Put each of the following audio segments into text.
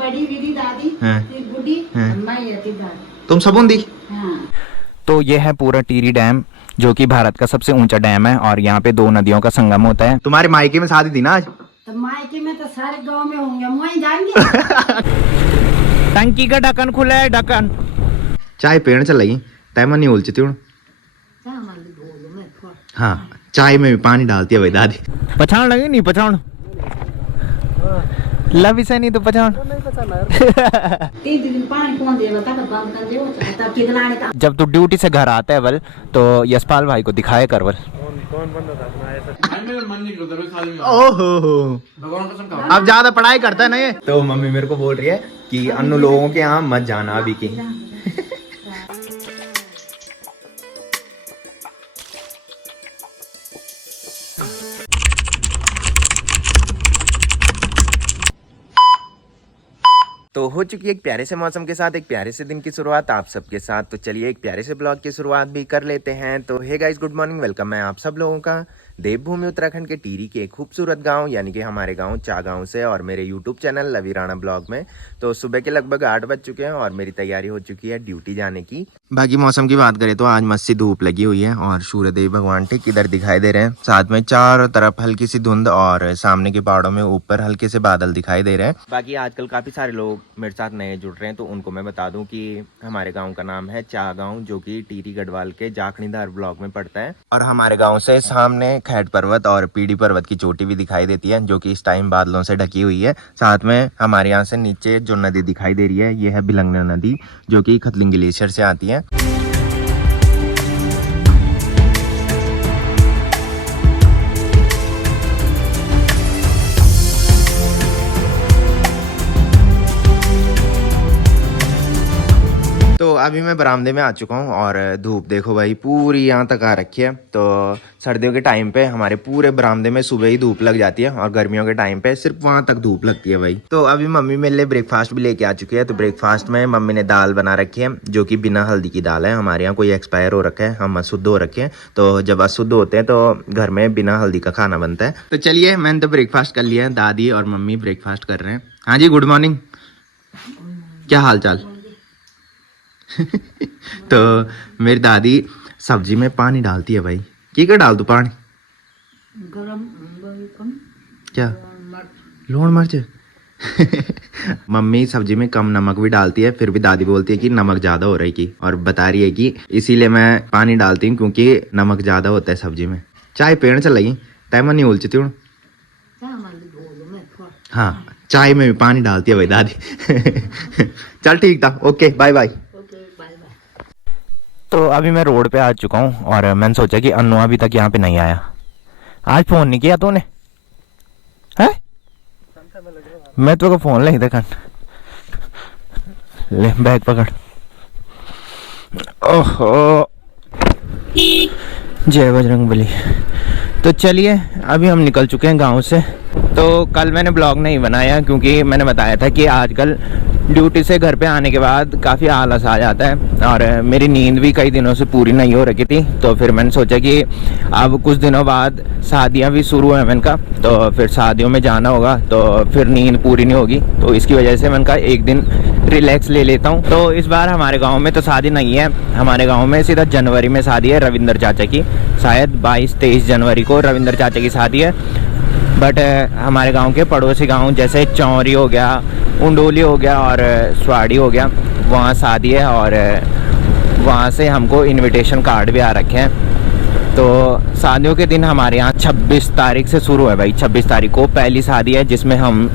बड़ी दीदी दादी, फिर बूढ़ी, मैं ये थी दादी। तुम सब दी। तो ये है पूरा टिहरी डैम, जो कि भारत का सबसे ऊंचा डैम है और यहाँ पे 2 नदियों का संगम होता है। तुम्हारे मायके में शादी थी ना आज? तो मायके में तो सारे गांव में होंगे, वहीं जाएंगे। टंकी का ढक्कन खुला है, ढक्कन। चाय पेड़ चल लगी टाइम नहीं उलझती हूँ। हाँ चाय में भी पानी डालती है भाई दादी। पछाण लगी नहीं पछाण लव से नहीं तो पछाण। जब तू ड्यूटी से घर आता है बल तो यशपाल भाई को दिखाए कर बल। ओहो अब ज्यादा पढ़ाई करता है ना ये। तो मम्मी मेरे को बोल रही है कि अन्य लोगों के यहाँ मत जाना अभी की। तो हो चुकी है एक प्यारे से मौसम के साथ एक प्यारे से दिन की शुरुआत आप सबके साथ। तो चलिए एक प्यारे से ब्लॉग की शुरुआत भी कर लेते हैं। तो hey guys good morning, welcome है आप सब लोगों का देवभूमि उत्तराखंड के टिहरी के एक खूबसूरत गांव यानी कि हमारे गांव चागांव से और मेरे यूट्यूब चैनल लवी राणा ब्लॉग में। तो सुबह के लगभग 8 बज चुके हैं और मेरी तैयारी हो चुकी है ड्यूटी जाने की। बाकी मौसम की बात करें तो आज मस्त सी धूप लगी हुई है और सूर्यदेव भगवान ठीक इधर दिखाई दे रहे हैं। साथ में चारों तरफ हल्की सी धुंध और सामने के पहाड़ों में ऊपर हल्के से बादल दिखाई दे रहे हैं। बाकी आजकल काफी सारे लोग मेरे साथ नए जुड़ रहे हैं तो उनको मैं बता दूं कि हमारे गांव का नाम है चागांव, जो कि टिहरी गढ़वाल के जाखणीधार ब्लॉक में पड़ता है। और हमारे गांव से सामने खैट पर्वत और पीडी पर्वत की चोटी भी दिखाई देती है, जो कि इस टाइम बादलों से ढकी हुई है। साथ में हमारे यहाँ से नीचे जो नदी दिखाई दे रही है ये है बिलंगना नदी, जो कि खतलिंग ग्लेशियर से आती है। तो अभी मैं बरामदे में आ चुका हूँ और धूप देखो भाई पूरी यहाँ तक आ रखी है। तो सर्दियों के टाइम पे हमारे पूरे बरामदे में सुबह ही धूप लग जाती है और गर्मियों के टाइम पे सिर्फ वहाँ तक धूप लगती है भाई। तो अभी मम्मी मेरे लिए ब्रेकफास्ट भी लेके आ चुकी है। तो ब्रेकफास्ट में मम्मी ने दाल बना रखी है, जो कि बिना हल्दी की दाल है। हमारे यहाँ कोई एक्सपायर हो रखा है, हम अशुद्ध हो रखे हैं। तो जब अशुद्ध होते हैं तो घर में बिना हल्दी का खाना बनता है। तो चलिए मैंने तो ब्रेकफास्ट कर लिया है, दादी और मम्मी ब्रेकफास्ट कर रहे हैं। हाँ जी गुड मॉर्निंग, क्या हाल चाल? तो मेरी दादी सब्जी में पानी डालती है भाई। क्या डाल दूं पानी? गरम क्या लूण मिर्च? मम्मी सब्जी में कम नमक भी डालती है, फिर भी दादी बोलती है कि नमक ज्यादा हो रही की, और बता रही है कि इसीलिए मैं पानी डालती हूँ क्योंकि नमक ज्यादा होता है सब्जी में। चाय पेड़ चल लगी टाइम नहीं उलझती हूँ। हाँ चाय में भी पानी डालती है भाई दादी। चल ठीक था, ओके बाय बाय। तो अभी मैं रोड पे आ चुका हूँ और मैंने सोचा कि अन्नू अभी तक यहाँ पे नहीं आया। आज फोन नहीं किया तूने? है मैं तो फोन ले देखा, ले बैग पकड़। ओहो जय बजरंगबली। तो चलिए अभी हम निकल चुके हैं गांव से। तो कल मैंने ब्लॉग नहीं बनाया क्योंकि मैंने बताया था कि आजकल ड्यूटी से घर पे आने के बाद काफ़ी आलस आ जाता है और मेरी नींद भी कई दिनों से पूरी नहीं हो रखी थी। तो फिर मैंने सोचा कि अब कुछ दिनों बाद शादियां भी शुरू हैं मैंने कहा, तो फिर शादियों में जाना होगा तो फिर नींद पूरी नहीं होगी। तो इसकी वजह से मैंने कहा एक दिन रिलैक्स ले लेता हूँ। तो इस बार हमारे गाँव में तो शादी नहीं है, हमारे गाँव में सीधा जनवरी में शादी है रविंदर चाचा की। शायद 22-23 जनवरी को रविंदर चाचा की शादी है। बट हमारे गांव के पड़ोसी गांव जैसे चौरी हो गया, उंडोली हो गया और स्वाड़ी हो गया, वहाँ शादी है और वहाँ से हमको इनविटेशन कार्ड भी आ रखे हैं। तो शादियों के दिन हमारे यहाँ 26 तारीख से शुरू है भाई। 26 तारीख को पहली शादी है जिसमें हम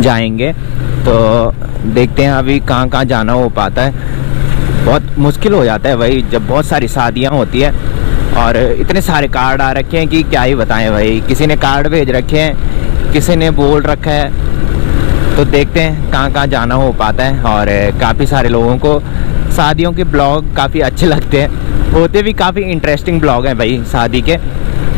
जाएंगे। तो देखते हैं अभी कहाँ कहाँ जाना हो पाता है। बहुत मुश्किल हो जाता है भाई जब बहुत सारी शादियाँ होती है और इतने सारे कार्ड आ रखे हैं कि क्या ही बताएं भाई। किसी ने कार्ड भेज रखे हैं, किसी ने बोल रखा है। तो देखते हैं कहाँ कहाँ जाना हो पाता है। और काफ़ी सारे लोगों को शादियों के ब्लॉग काफ़ी अच्छे लगते हैं, होते भी काफ़ी इंटरेस्टिंग ब्लॉग हैं भाई शादी के,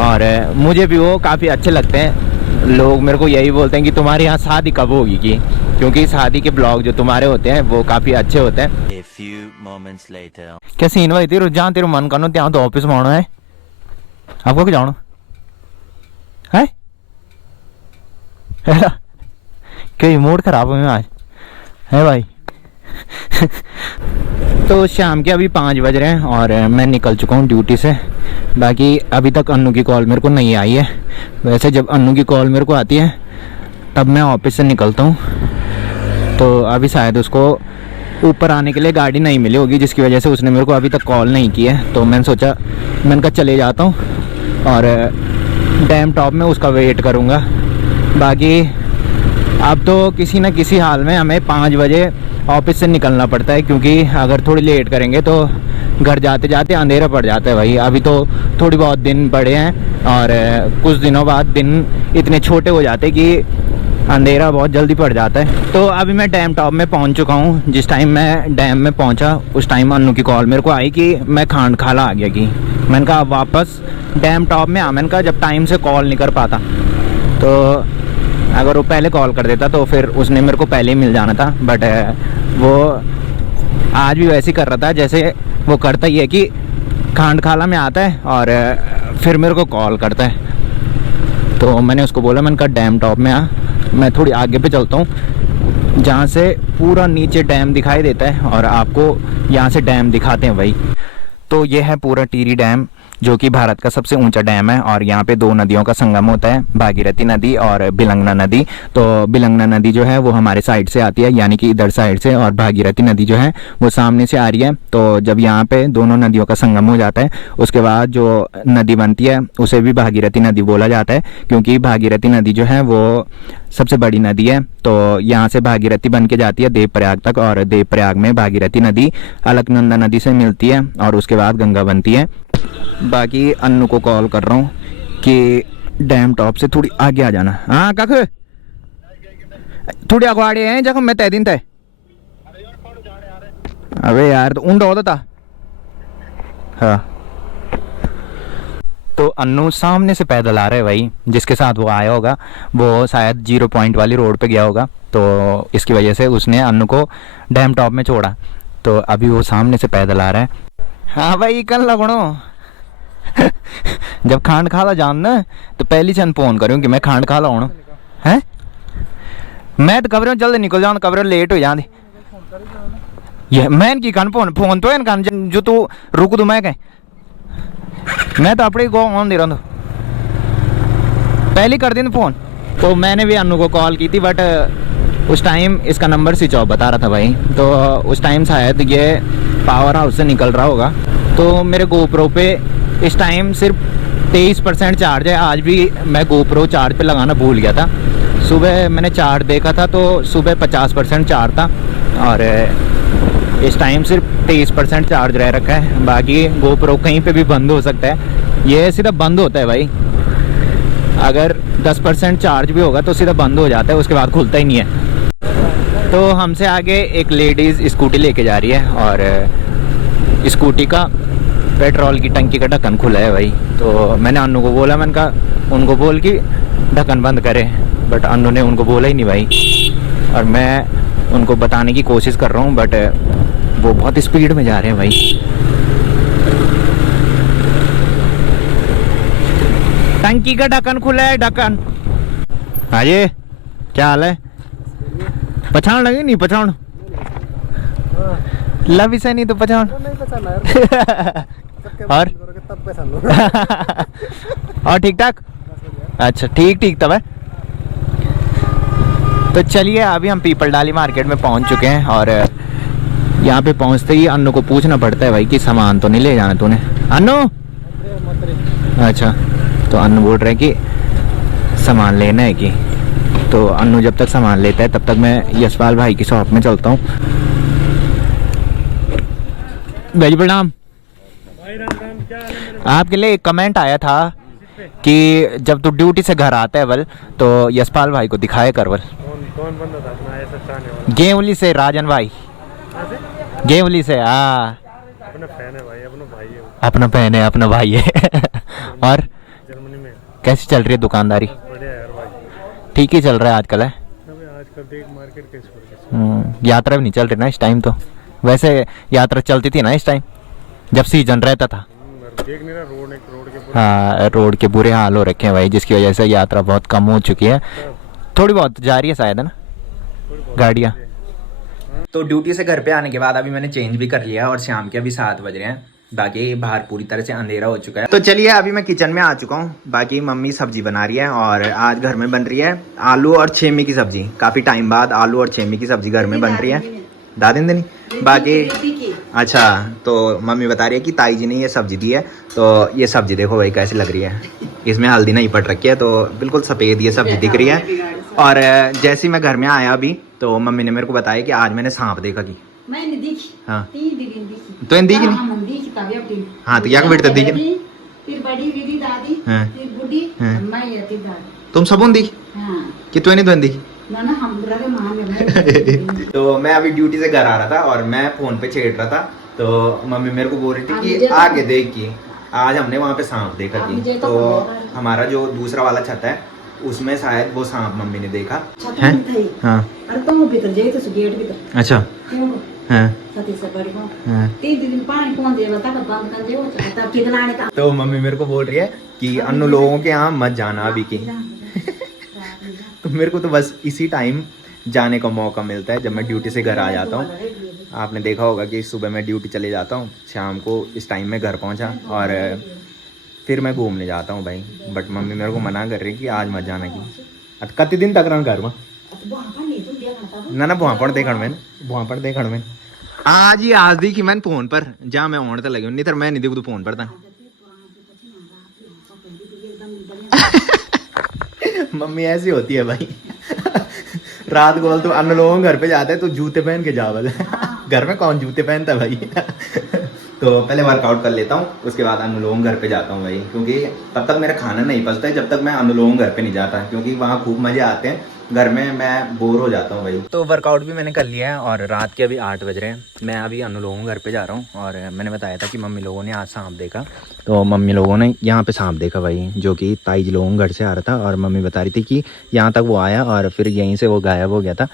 और मुझे भी वो काफ़ी अच्छे लगते हैं। लोग मेरे को यही बोलते हैं कि तुम्हारे यहाँ शादी कब होगी की, क्योंकि शादी के ब्लॉग जो तुम्हारे होते हैं वो काफ़ी अच्छे होते हैं। क्या सीन भाई तेरे जहाँ तेरे मन करना ત્યાં तो ऑफिस में आना है। आपको क्या जाना है? क्या मूड खराब है आज? है भाई। तो शाम के अभी 5 बज रहे हैं और मैं निकल चुका हूँ ड्यूटी से। बाकी अभी तक अन्नू की कॉल मेरे को नहीं आई है। वैसे जब अन्नू की कॉल मेरे को आती है तब मैं ऑफिस से निकलता हूँ। तो अभी शायद उसको ऊपर आने के लिए गाड़ी नहीं मिली होगी, जिसकी वजह से उसने मेरे को अभी तक कॉल नहीं की है। तो मैंने सोचा, मैंने कहा चले जाता हूँ और डैम टॉप में उसका वेट करूँगा। बाकी अब तो किसी न किसी हाल में हमें 5 बजे ऑफिस से निकलना पड़ता है, क्योंकि अगर थोड़ी लेट करेंगे तो घर जाते जाते अंधेरा पड़ जाता है भाई। अभी तो थोड़ी बहुत दिन बड़े हैं और कुछ दिनों बाद दिन इतने छोटे हो जाते कि अंधेरा बहुत जल्दी पड़ जाता है। तो अभी मैं डैम टॉप में पहुंच चुका हूं। जिस टाइम मैं डैम में पहुंचा उस टाइम अन्नू की कॉल मेरे को आई कि मैं खांड खाला आ गया की। मैंने कहा वापस डैम टॉप में आ। मैंने कहा जब टाइम से कॉल नहीं कर पाता, तो अगर वो पहले कॉल कर देता तो फिर उसने मेरे को पहले ही मिल जाना था। बट वो आज भी वैसे ही कर रहा था जैसे वो करता ही है कि खांड खाला में आता है और फिर मेरे को कॉल करता है। तो मैंने उसको बोला, मैंने कहा डैम टॉप में आ, मैं थोड़ी आगे पे चलता हूँ जहाँ से पूरा नीचे डैम दिखाई देता है और आपको यहाँ से डैम दिखाते हैं भाई। तो ये है पूरा टिहरी डैम, जो कि भारत का सबसे ऊंचा डैम है और यहाँ पे 2 नदियों का संगम होता है, भागीरथी नदी और बिलंगना नदी। तो बिलंगना नदी जो है वो हमारे साइड से आती है, यानी कि इधर साइड से, और भागीरथी नदी जो है वो सामने से आ रही है। तो जब यहाँ पे दोनों नदियों का संगम हो जाता है उसके बाद जो नदी बनती है उसे भी भागीरथी नदी बोला जाता है, क्योंकि भागीरथी नदी जो है वो सबसे बड़ी नदी है। तो यहाँ से भागीरथी बन के जाती है देवप्रयाग तक और देवप्रयाग में भागीरथी नदी अलकनंदा नदी से मिलती है और उसके बाद गंगा बनती है। बाकी अन्नू को कॉल कर रहा हूँ कि डैम टॉप से थोड़ी आगे आ जाना। हाँ कख थोड़ी अगवाड़े हैं जब मैं तय दिन तय। अबे यार तो ऊंडा होता था। हाँ तो अन्नू सामने से पैदल आ रहा है भाई। जिसके साथ वो आया होगा वो शायद 0 पॉइंट वाली रोड पे गया होगा, तो इसकी वजह से उसने अन्नू को डैम टॉप में छोड़ा। तो अभी वो सामने से पैदल आ रहा है। हाँ भाई कल लगनो जब खांड खाला जानना तो पहली चंद फोन करूँ कि मैं खांड खाला हूँ हैं। मैं तो कब्रों जल्दी निकल जाऊँ, कब्रों लेट हो जाती। ये मैं की कान फोन फोन तो है कान जो तू रुक दू मैं कह मैं तो अपने को ऑन दे रहा हूँ, पहले कर दिन फोन। तो मैंने भी अन्नू को कॉल की थी बट उस टाइम इसका नंबर स्विच ऑफ बता रहा था भाई। तो उस टाइम शायद ये पावर हाउस से निकल रहा होगा। तो मेरे गोप्रो पे इस टाइम सिर्फ 23% चार्ज है। आज भी मैं गोप्रो चार्ज पे लगाना भूल गया था। सुबह मैंने चार्ज देखा था तो सुबह 50% चार्ज था और इस टाइम सिर्फ 23% चार्ज रह रखा है। बाकी गोप्रो कहीं पे भी बंद हो सकता है, ये सीधा बंद होता है भाई। अगर 10% चार्ज भी होगा तो सीधा बंद हो जाता है, उसके बाद खुलता ही नहीं है। तो हमसे आगे एक लेडीज़ स्कूटी लेके जा रही है और स्कूटी का पेट्रोल की टंकी का ढक्कन खुला है भाई। तो मैंने अन्नू को बोला, मैंने कहा उनको बोल कि ढक्कन बंद करे, बट अन्नू ने उनको बोला ही नहीं भाई। और मैं उनको बताने की कोशिश कर रहा हूँ बट वो बहुत स्पीड में जा रहे हैं भाई। टंकी का ढक्कन खुला है, ढक्कन। हाँ जी क्या हाल है? पहचान लगी नहीं? पहचान लव से नहीं तो पहचान और और ठीक ठाक। अच्छा ठीक ठीक तब है। तो चलिए अभी हम पीपल डाली मार्केट में पहुंच चुके हैं और यहाँ पे पहुंचते ही अन्नू को पूछना पड़ता है भाई कि सामान तो नहीं ले जाना तूने अन्नू? अच्छा तो अन्नू बोल रहे हैं कि सामान लेना है कि। तो अन्नू जब तक सामान लेता है तब तक मैं यशपाल भाई की शॉप में चलता हूँ। भाई प्रणाम। आपके लिए एक कमेंट आया था कि जब तू ड्यूटी से घर आता है बल तो यशपाल भाई को दिखाया कर बल। कौन बंदा था अपना ऐसा चाहने वाला? गेवली से राजन भाई। गेवली से हाँ। अपना फैन है भाई, अपना भाई है। अपना बहन है, अपना भाई है। और जर्मनी में कैसी चल रही है दुकानदारी? बढ़िया यार भाई, ठीक ही चल रहा है आजकल है। आजकल देख मार्केट कैसे यात्रा भी नहीं चल रही ना इस टाइम। तो वैसे यात्रा चलती थी ना इस टाइम जब सीजन रहता था। देख नहीं रहा रोड के हाँ रोड के बुरे हाल हो रखे हैं भाई, जिसकी वजह से यात्रा बहुत कम हो चुकी है। थोड़ी बहुत जा रही है शायद है ना गाड़ियाँ। तो ड्यूटी से घर पे आने के बाद अभी मैंने चेंज भी कर लिया और शाम के अभी 7 बज रहे हैं। बाकी बाहर पूरी तरह से अंधेरा हो चुका है। तो चलिए अभी मैं किचन में आ चुका हूँ। बाकी मम्मी सब्जी बना रही है और आज घर में बन रही है आलू और छेमी की सब्जी। काफी टाइम बाद आलू और छेमी की सब्जी घर में बन रही है। दादिन दिन बाकी अच्छा, तो मम्मी बता रही है कि ताई जी ने ये सब्जी दी है। तो ये सब्जी देखो भाई कैसी लग रही है, इसमें हल्दी नहीं पट रखी है, तो बिल्कुल सफ़ेद ये सब्जी दिख रही है। और जैसे ही मैं घर में आया अभी तो मम्मी ने मेरे को बताया कि आज मैंने सांप देखा कि मैंने देखी। हाँ 3 दिन देखी। तो इन देखी नहीं? हाँ देखी तभी अपनी। हाँ तो क्या बेटे देखी? फिर बड़ी दीदी दादी, हाँ। फिर बुढ़ी, हाँ। अम्मा ये थी दादी। तुम सबून देखी हाँ कि तू नहीं तो देखी? ना ना हम लगे मान तो मैं अभी ड्यूटी से घर आ रहा था और मैं फोन पे छेड़ रहा था। तो मम्मी मेरे को बोल रही थी कि आगे देख की आज हमने वहाँ पे सांप देखा की। तो हमारा जो दूसरा वाला छत है उसमें शायद वो सांप मम्मी ने देखा है। हाँ अरे तुम भीतर जाए तो गेट भीतर। अच्छा क्यों हाँ सती से बड़ी को हाँ। 3 दिन पानी कौन देगा तब बंद कर देओ तब कितना आने का। तो मम्मी मेरे को बोल रही है कि अन्नू लोगों के यहाँ मत जाना अभी की। तो मेरे को तो बस इसी टाइम जाने का मौका मिलता है जब मैं ड्यूटी से घर आ जाता हूँ। आपने देखा होगा कि सुबह मैं ड्यूटी चले जाता हूँ, शाम को इस टाइम में घर पहुँचा और फिर मैं घूमने जाता हूँ भाई। बट मम्मी मेरे को मना कर रही कि आज मत जाना की। कति दिन तक रहा घर में ना भुआपड़ देखण में आज ही आज दी कि मैंने फोन पर जा मैं ऑन तो लगे नहीं तो मैं नहीं देखू फोन पर था। मम्मी ऐसी होती है भाई। रात को बोल तो अन्य लोगों घर पे जाते हैं तो जूते पहन के जा बोले। घर में कौन जूते पहनता है भाई। तो पहले वर्कआउट कर लेता हूँ उसके बाद अन्य लोगों घर पे जाता हूँ भाई, क्योंकि तब तक मेरा खाना नहीं पचता है जब तक मैं अन्य लोगों घर पे नहीं जाता, क्योंकि वहाँ खूब मजे आते हैं। घर में मैं बोर हो जाता हूँ भाई। तो वर्कआउट भी मैंने कर लिया है और रात के अभी 8 बज रहे हैं। मैं अभी अन्नू लोगों घर पे जा रहा हूँ और मैंने बताया था कि मम्मी लोगों ने आज सांप देखा। तो मम्मी लोगों ने यहाँ पे सांप देखा भाई, जो कि ताई जी लोगों घर से आ रहा था और मम्मी बता रही थी कि यहाँ तक वो आया और फिर यहीं से वो गायब हो गया था।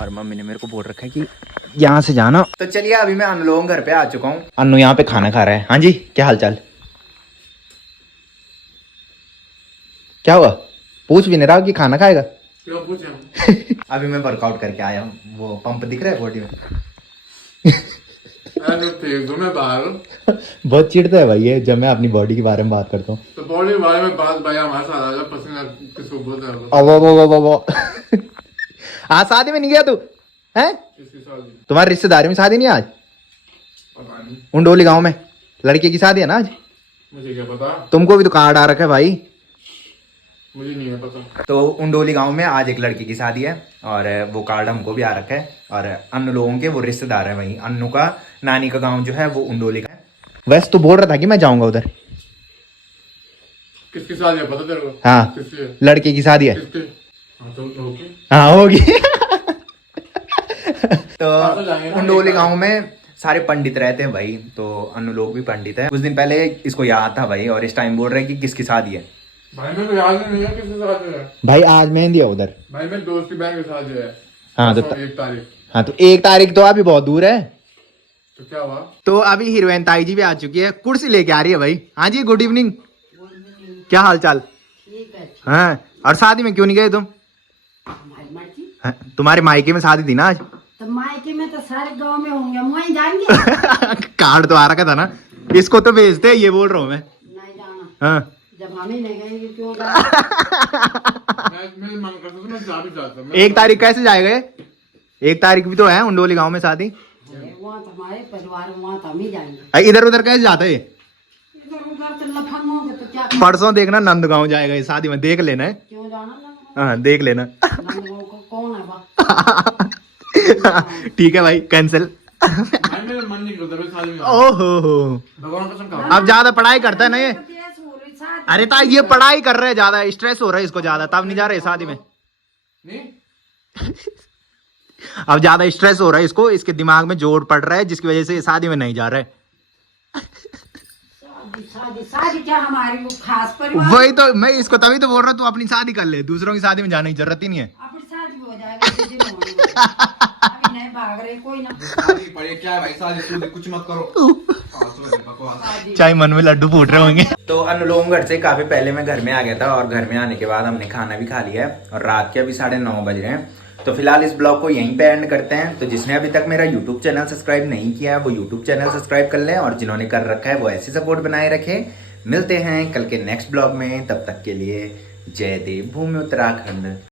और मम्मी ने मेरे को बोल रखा है कि यहाँ से जाना। तो चलिए अभी मैं अन्नू लोगों घर पे आ चुका हूँ। अन्नू यहाँ पे खाना खा रहा है। हाँ जी क्या हाल चाल? क्या हुआ? पूछ भी नहीं रहा कि खाना खाएगा? अभी मैं वर्कआउट करके आया हूँ। वो पंप दिख रहा है बॉडी में। बहुत चिढ़ता है भाई ये जब मैं अपनी बॉडी के बारे में बात करता हूँ। तो बॉडी के बारे में बात भाई हमारे साथ आ जा, पसीना किसको बोलते हैं? वो आज शादी में नहीं गया तू हैं? तुम्हारी रिश्तेदारी में शादी नहीं आज? उंडोली गांव में लड़के की शादी है ना आज? मुझे क्या पता, तुमको भी तो कार्ड आ रखा है भाई। मुझे नहीं है पता। तो उंडोली गांव में आज एक लड़की की शादी है और वो कार्ड हमको भी आ रखा है और अन्नू लोगों के वो रिश्तेदार है वही। अन्नू का नानी का गांव जो है वो उंडोली का है। वैसे तो बोल रहा था कि मैं जाऊंगा उधर। किसकी शादी है पता तेरे को? हाँ किसकी? लड़के की शादी है। किसकी? हाँ तो होगी। हाँ होगी। तो उंडोली गांव में सारे पंडित रहते हैं भाई, तो अन्नू लोग भी पंडित है। कुछ दिन पहले इसको याद था भाई और इस टाइम बोल रहे कि किसकी शादी है। भाई मेरे को याद नहीं है किसकी शादी है। भाई आज मेहंदी है उधर। भाई मेरे दोस्त की बहन की शादी है। हाँ तो 1 तारीख। हाँ तो 1 तारीख तो अभी बहुत दूर है। तो क्या हुआ? तो अभी हीरोइन ताई जी भी आ चुकी है, कुर्सी लेके आ रही है भाई। हाँ जी गुड इवनिंग, क्या हाल चाल? ठीक है। हाँ और शादी में क्यों नहीं गए तुम? हमारी मर्जी। हाँ, तुम्हारे मायके में शादी थी ना आज? तो मायके में तो सारे गांव में होंगे, हम वहीं जाएंगे। कार्ड तो आ रखा था ना, इसको तो भेजते ये बोल रहा हूँ मैं। नहीं जाना। हाँ जब हम ही नहीं गए क्यों जाना? मेरे मन करता तो मैं जा भी जाता। 1 तारीख कैसे जाएगा ये? 1 तारीख भी तो है उंडोली गांव में शादी। वहाँ तो हमारे परिवार में, वहाँ तो हम ही जाएंगे। इधर उधर कैसे जाता है ये? इधर उधर तो लफंग होंगे तो क्या? परसों देखना नंदगांव जाएगा ये शादी में, देख लेना है। क्यों जाना? हाँ देख लेना। नंदगांव को कौन है बा? ठीक है भाई कैंसिल। भाई मेरा मन नहीं करता मैं शादी में। ओहो भगवान कसम खा। अब ज्यादा पढ़ाई करता है ना ये। अरे ताई ये पढ़ाई कर रहे हैं, ज्यादा स्ट्रेस हो रहा है इसको ज्यादा, तब नहीं जा रहे शादी में। नहीं अब ज्यादा स्ट्रेस हो रहा है इसको, इसके दिमाग में जोर पड़ रहा है जिसकी वजह से ये शादी में नहीं जा रहा है। शादी शादी क्या हमारी वो खास परिवार? वही तो मैं इसको तभी तो बोल रहा हूँ तू अपनी शादी कर ले, दूसरों की शादी में जाने की जरूरत ही नहीं है। अपनी शादी भी हो जाएगी, किसी दिन होने वाली। अभी नहीं भाग रहे कोई ना। शादी पड़े क्या है भाई, शादी कुछ मत करो। चाहे मन में लड्डू फूट रहे होंगे। तो अनुलोम घर से काफी पहले मैं घर में आ गया था और घर में आने के बाद हमने खाना भी खा लिया है और रात के अभी 9:30 बज रहे हैं। तो फिलहाल इस ब्लॉग को यहीं पे एंड करते हैं। तो जिसने अभी तक मेरा यूट्यूब चैनल सब्सक्राइब नहीं किया है वो यूट्यूब चैनल सब्सक्राइब कर ले, और जिन्होंने कर रखा है वो ऐसी सपोर्ट बनाए रखे। मिलते हैं कल के नेक्स्ट ब्लॉग में, तब तक के लिए जय देवभूमि उत्तराखंड।